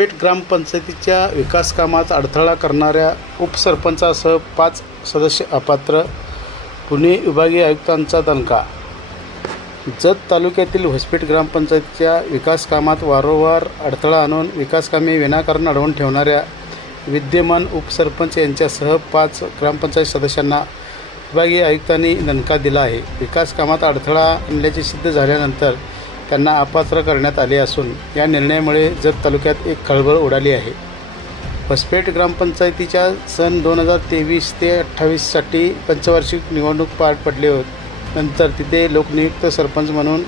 होसपेठ ग्रामपंचायतीच्या विकास कामात अडथळा करणाऱ्या उपसरपंचासह 5 सदस्य अपात्र, पुणे विभागीय आयुक्तांचा दणका। जत तालुक्यातील होसपेठ ग्रामपंचायतीच्या विकास कामात वारंवार अडथळा आणून विकासकामे विनाकारण अडवून ठेवणाऱ्या विद्यमान उपसरपंच यांच्यासह 5 ग्रामपंचायत सदस्यांना विभागीय आयुक्तांनी दणका दिला आहे। विकास कामात अडथळा आणल्याचे सिद्ध झाल्यानंतर त्यांना अपात्र करण्यात आले असून या निर्णयामुळे जत तालुक्यात एक खळबळ उडाली आहे। होसपेठ ग्रामपंचायतीच्या सन 2023 ते 28 साठी पंचवार्षिक निवडणूक पार पडली नंतर तिथे लोकनियुक्त सरपंच म्हणून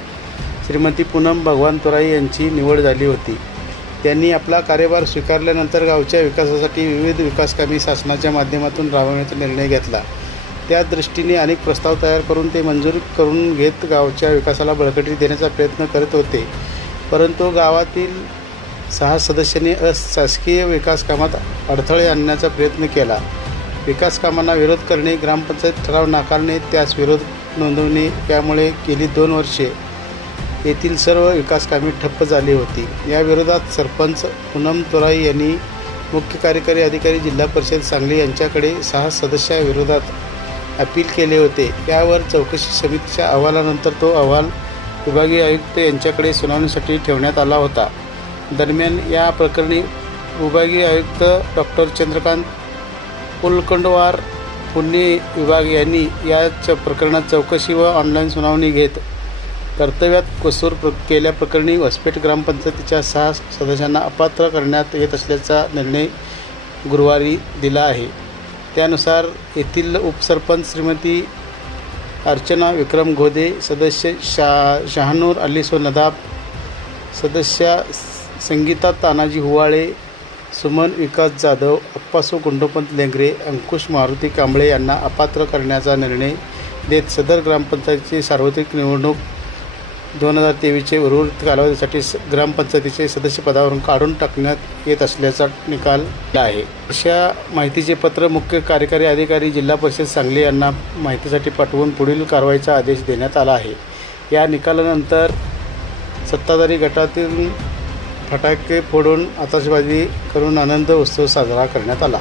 श्रीमती पूनम भगवान तुराई यांची निवड झाली होती। त्यांनी आपला कार्यभार स्वीकारल्यानंतर गावच्या विकासासाठी विविध विकासकामे शासनाच्या माध्यमातून राबवण्याचा निर्णय घेतला। त्या दृष्टीने अनेक प्रस्ताव तयार करून ते मंजूर करून घेत गावच्या विकासाला बळकटी देण्याचा प्रयत्न करत होते, परंतु गावातील 6 सदस्यांनी अशासकीय विकास कामात अडथळे आणण्याचा प्रयत्न केला। विकास कामांना विरोध करणे, ग्रामपंचायत ठराव नाकारणे, त्यास विरोध नोंदवणे यामुळे गेली 2 वर्षे येथील सर्व विकास कामे ठप्प झाली होती। या विरोधात सरपंच पूनम तुराई यांनी मुख्य कार्यकारी अधिकारी जिल्हा परिषद सांगली यांच्याकडे 6 सदस्यांविरोधात अपील केले होते। यावर चौकशी समितीच्या अहवालानंतर तो अहवाल विभागीय आयुक्त यांच्याकडे सुनावणीसाठी ठेवण्यात आला होता। दरम्यान या प्रकरणी विभागीय आयुक्त डॉक्टर चंद्रकांत कुलकर्णीवार पुणे विभाग यांनी या प्रकरणात चौकशी व ऑनलाईन सुनावणी घेत कर्तव्यात कसूर केल्याप्रकरणी होसपेठ ग्रामपंचायतीच्या 6 सदस्यांना अपात्र करण्यात येत असल्याचा निर्णय गुरुवारी दिला आहे। त्यानुसार येथील उपसरपंच श्रीमती अर्चना विक्रम घोदे, सदस्य शहानूर अलीसो नदाब, सदस्य संगीता तानाजी हुवाळे, सुमन विकास जाधव, अप्पासो गुंडोपंत लेंगरे, अंकुश मारुती कांबळे यांना अपात्र करण्याचा निर्णय देत सदर ग्रामपंचायतीची सार्वत्रिक निवडणूक 2023चे उर्वरित कालावधीसाठी ग्रामपंचायतीचे सदस्यपदावरून काढून टाकण्यात येत असल्याचा निकाल दिला आहे। अशा माहितीचे पत्र मुख्य कार्यकारी अधिकारी जिल्हा परिषद सांगली यांना माहितीसाठी पाठवून पुढील कारवाईचा आदेश देण्यात आला आहे। या निकालानंतर सत्ताधारी गटातील फटाके फोडून आतषबाजी करून आनंद उत्सव साजरा करण्यात आला।